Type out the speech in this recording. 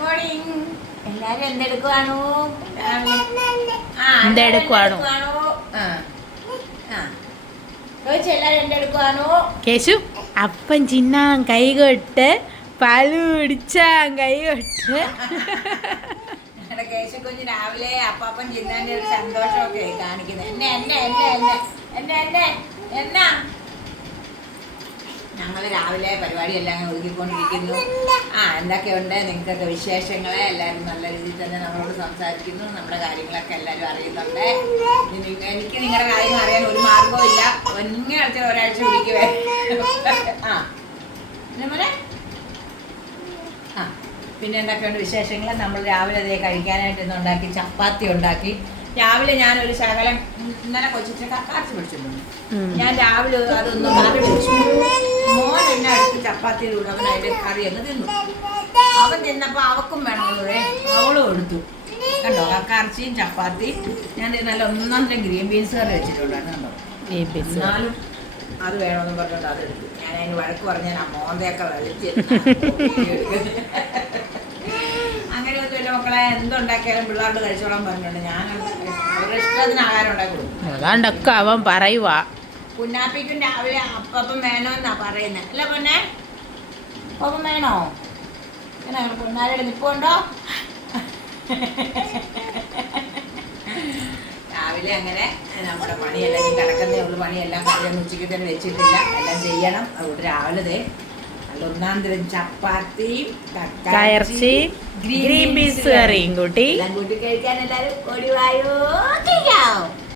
Morning. എല്ലാരും എന്തെടുക്കുവാണോ? എല്ലാരും എന്തെടുക്കുവാണോ? കേശു അപ്പം ചിന്നാൻ കൈകൊട്ട്, പാല് കുടിച്ചാൻ കൈകൊട്ട്. കേശു കുഞ്ഞ് രാവിലെ അപ്പാപ്പൻ ചിന്നാന്റെ ഒരു സന്തോഷമൊക്കെ കാണിക്കുന്നത്. എന്നാ ഞങ്ങള് രാവിലെ പരിപാടിയെല്ലാം ഒതുക്കിക്കൊണ്ടിരിക്കുന്നു. എന്തൊക്കെയുണ്ട് നിങ്ങൾക്കൊക്കെ വിശേഷങ്ങളെ? എല്ലാവരും നല്ല രീതിയിൽ തന്നെ നമ്മളോട് സംസാരിക്കുന്നു. നമ്മുടെ കാര്യങ്ങളൊക്കെ എല്ലാവരും അറിയുന്നുണ്ട്. എനിക്ക് നിങ്ങളുടെ കാര്യങ്ങൾ അറിയാൻ ഒരു മാർഗവും ഇല്ല. ഒന്നിങ്ങനെ അടച്ച ഒരാഴ്ച വിളിക്കുവേ. പിന്നെ എന്തൊക്കെയുണ്ട് വിശേഷങ്ങൾ? നമ്മൾ രാവിലെ അതേ കഴിക്കാനായിട്ട് ഇന്ന് ഉണ്ടാക്കി, ചപ്പാത്തി ഉണ്ടാക്കി. രാവിലെ ഞാനൊരു ശകലം ഇന്നലെ കൊച്ചിട്ട് കക്കാർച്ച് പിടിച്ചിട്ടുണ്ട്. ഞാൻ രാവിലെ അതൊന്നും കറി പിടിച്ചു. മോൻ എന്നെ അടുത്ത് ചപ്പാത്തിയുടെ കൂടെ അവൻ അതിൻ്റെ കറി ഒന്ന് തിന്നു. അവൻ തിന്നപ്പോൾ അവക്കും വേണമെന്നേ അവളും എടുത്തു. കണ്ടോ, കക്കാർച്ചിയും ചപ്പാത്തിയും ഞാൻ നല്ല ഒന്നൊന്നും ഗ്രീൻ ബീൻസ് കറി വെച്ചിട്ടുണ്ടായിരുന്നു. കണ്ടോ, എന്നാലും അത് വേണമെന്ന് പറഞ്ഞുകൊണ്ട് അതെടുത്തു. ഞാൻ അതിന് വഴക്ക് പറഞ്ഞ് ഞാൻ ആ മോന്തയൊക്കെ വലിച്ച് അങ്ങനെയൊന്നുമില്ല മക്കളെ. എന്തുണ്ടാക്കിയാലും പിള്ളേരോട് കഴിച്ചോളാൻ പറഞ്ഞിട്ടുണ്ട്. ഞാൻ അവരുടെ ഇഷ്ടത്തിന് ആഹാരം ഉണ്ടാക്കി കൊടുക്കും. അതാണ്ടൊക്കെ അവൻ പറയുവാ. കുഞ്ഞാപ്പിക്കും രാവിലെ അപ്പം വേണമെന്നാ പറയുന്നത്. അല്ല പൊന്നെ, അപ്പം വേണോ? എന്നാ പൊന്നാരുടെ നിപ്പുണ്ടോ? രാവിലെ അങ്ങനെ നമ്മുടെ പണിയെല്ലാം കിടക്കുന്നേ ഉള്ളു. പണിയെല്ലാം കറിയൊന്നും ഉച്ചയ്ക്ക് തന്നെ വെച്ചിട്ടില്ല, എല്ലാം ചെയ്യണം. അതുകൊണ്ട് രാവിലെ നല്ല ഒന്നാം തരം ചപ്പാത്തിയും കയർച്ചി ഗ്രീൻ പീസ് കറിയും കൂട്ടി എല്ലാം കൂട്ടി കഴിക്കാൻ എല്ലാവരും ഓടിവായോ.